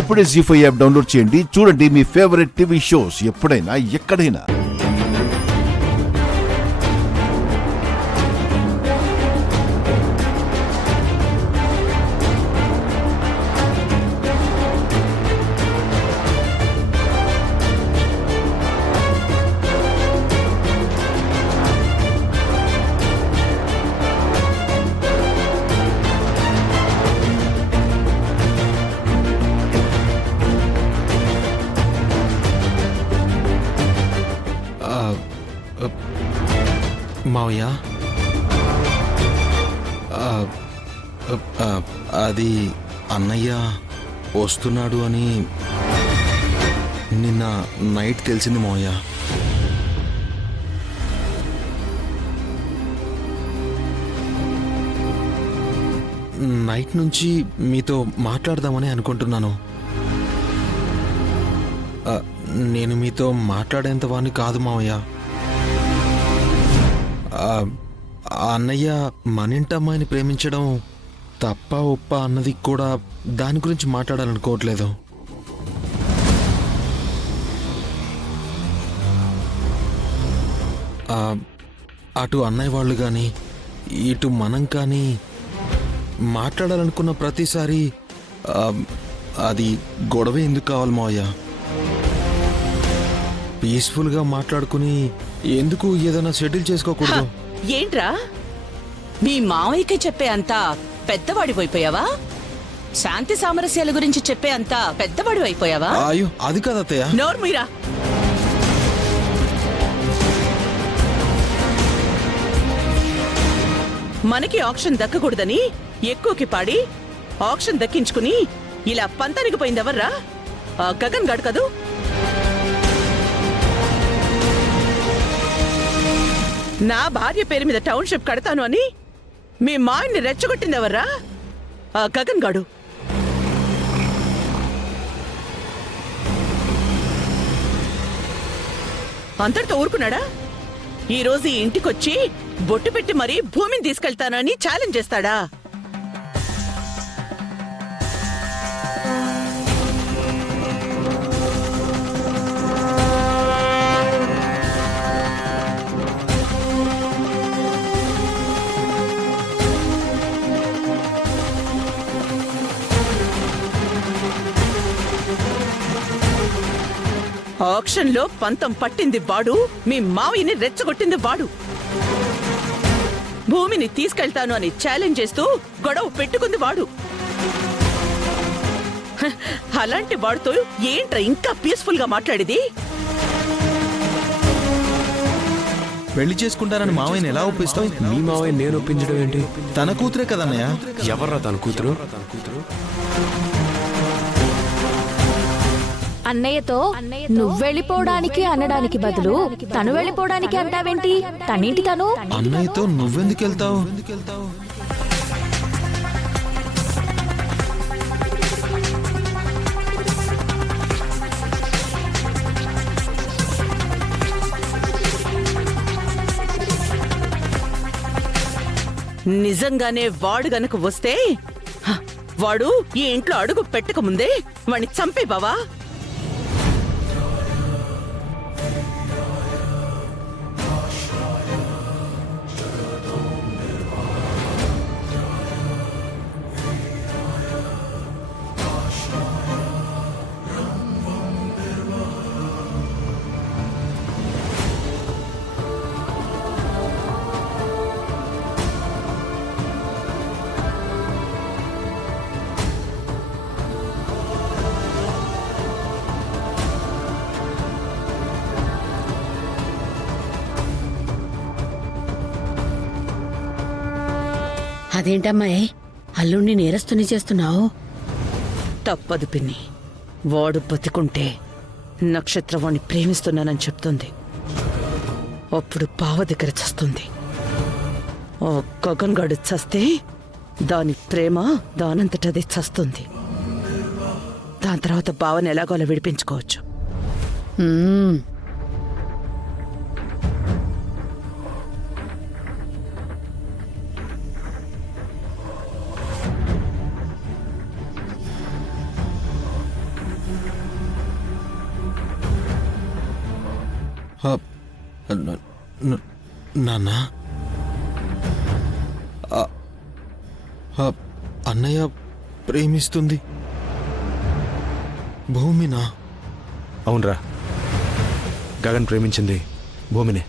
ఇప్పుడే జీ5 app download చేయండి. చూడండి మీ ఫేవరెట్ టీవీ షోస్ ఎప్పుడైనా ఎక్కడైనా. మావయ్య, అది అన్నయ్య వస్తున్నాడు అని నిన్న నైట్ తెలిసింది మావయ్య. నైట్ నుంచి మీతో మాట్లాడదామని అనుకుంటున్నాను. నేను మీతో మాట్లాడేంత వాడిని కాదు మావయ్య. అన్నయ్య మనింటి అమ్మాయిని ప్రేమించడం తప్ప ఒప్ప అన్నది కూడా దాని గురించి మాట్లాడాలనుకోవట్లేదు. అటు అన్నయ్య వాళ్ళు కానీ ఇటు మనం కానీ మాట్లాడాలనుకున్న ప్రతిసారి అది గొడవ ఎందుకు కావాలి మావయ్య? పీస్ఫుల్గా మాట్లాడుకుని ఎందుకు ఏదైనా సెటిల్ చేసుకోకూడదు? ఏంట్రా మీ మావయ్యకి చెప్పే అంత పెద్దవాడివైపోయావా? శాంతి సామరస్యాల గురించి చెప్పే అంత పెద్దవాడివైపోయావా? అయ్యో అది కాదు అత్తయ్య. నోర్మీరా, మనకి ఆక్షన్ దక్కకూడదని ఎక్కువకి పాడి ఆక్షన్ దక్కించుకుని ఇలా పంతానికి పోయిందెవర్రా? గగన్ గాడు కదూ. నా భార్య పేరు మీద టౌన్షిప్ కడతాను అని మీ మాయన్ని రెచ్చగొట్టిందెవర్రా? గగన్ గాడు. అంతటితో ఊరుకున్నాడా? ఈరోజు ఈ ఇంటికొచ్చి బొట్టు పెట్టి మరీ భూమిని తీసుకెళ్తానని ఛాలెంజ్ చేస్తాడా? ఆక్షన్లో పంతం పట్టింది వాడు, మీ మావయ్యని రెచ్చగొట్టింది వాడు. భూమిని తీసుకెళ్తాను అని ఛాలెంజ్ చేస్తూ గొడవ పెట్టుకుంది వాడు. అలాంటి వాడితో ఏంట్రా ఇంకా పీస్ఫుల్ గా మాట్లాడేది? పెళ్లి చేసుకుంటారని మావయ్యని ఎలా ఒప్పిస్తావు? మీ మావయ్య నేను ఒప్పించడం ఏంటి? తన కూతురే కదన్నయ్య. ఎవర్రా తన కూతురు? అన్నయ్యతో నువ్వెళ్ళిపోవడానికి అనడానికి బదులు తను వెళ్ళిపోవడానికి అంటావేంటి? తనేంటి తను? అన్నయ్యతో నువ్వెందుకు వెళ్తావు? నిజంగానే వాడు గనక వస్తే వాడు ఈ ఇంట్లో అడుగు పెట్టక ముందే వాణ్ణి చంపే బావా. అదేంటమ్మాయి అల్లుణ్ణి నేరస్తుని చేస్తున్నావు? తప్పదు పిన్ని, వాడు బతికుంటే నక్షత్రవాణ్ణి ప్రేమిస్తున్నానని చెప్తుంది. అప్పుడు బావ దగ్గర చస్తుంది. ఆ గగన్ గాడు చస్తే దాని ప్రేమ దానంతటదే చస్తుంది. దాని తర్వాత బావని ఎలాగోలా విడిపించుకోవచ్చు. నాన్న అన్నయ్య ప్రేమిస్తుంది భూమినా? అవునరా, గగన్ ప్రేమించింది భూమినే.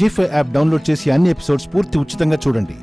జీ5 యాప్ డౌన్లోడ్ చేసి అన్ని ఎపిసోడ్స్ పూర్తి ఉచితంగా చూడండి.